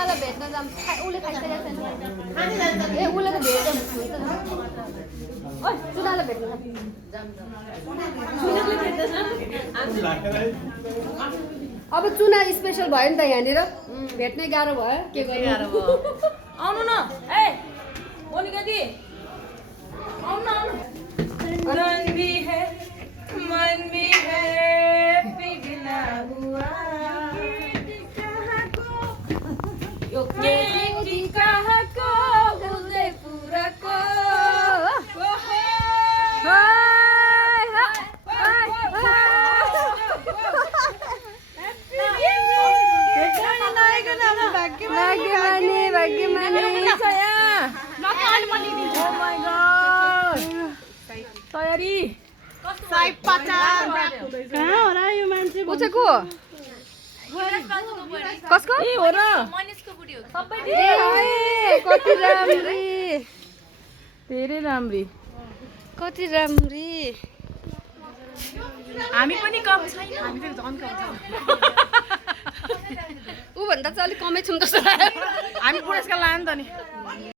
चुनालाई भेट्न जाम उसले खाइसकेको छैन ए उसले त भेट्छ ओइ चुनालाई भेट्न अब चुना स्पेशल भयो नि त यहाँनिर भेट्नै गाह्रो भयो के गर्नु आउनु न ए मोनिका दी आउनु मन भी है पिघला हुआ यो के कहाँ को उदयपुरा को तयारी कहाँ हो र यो मान्छे पुछेको कसको ए हो र कति राम्री धेरै राम्री कति राम्री हामी पनि कम छैन हामी त झन् कम छौँ ऊ भन्दा चाहिँ अलिक कमै छौँ जस्तो लाग्यो हामी पुरस्कार लानु त नि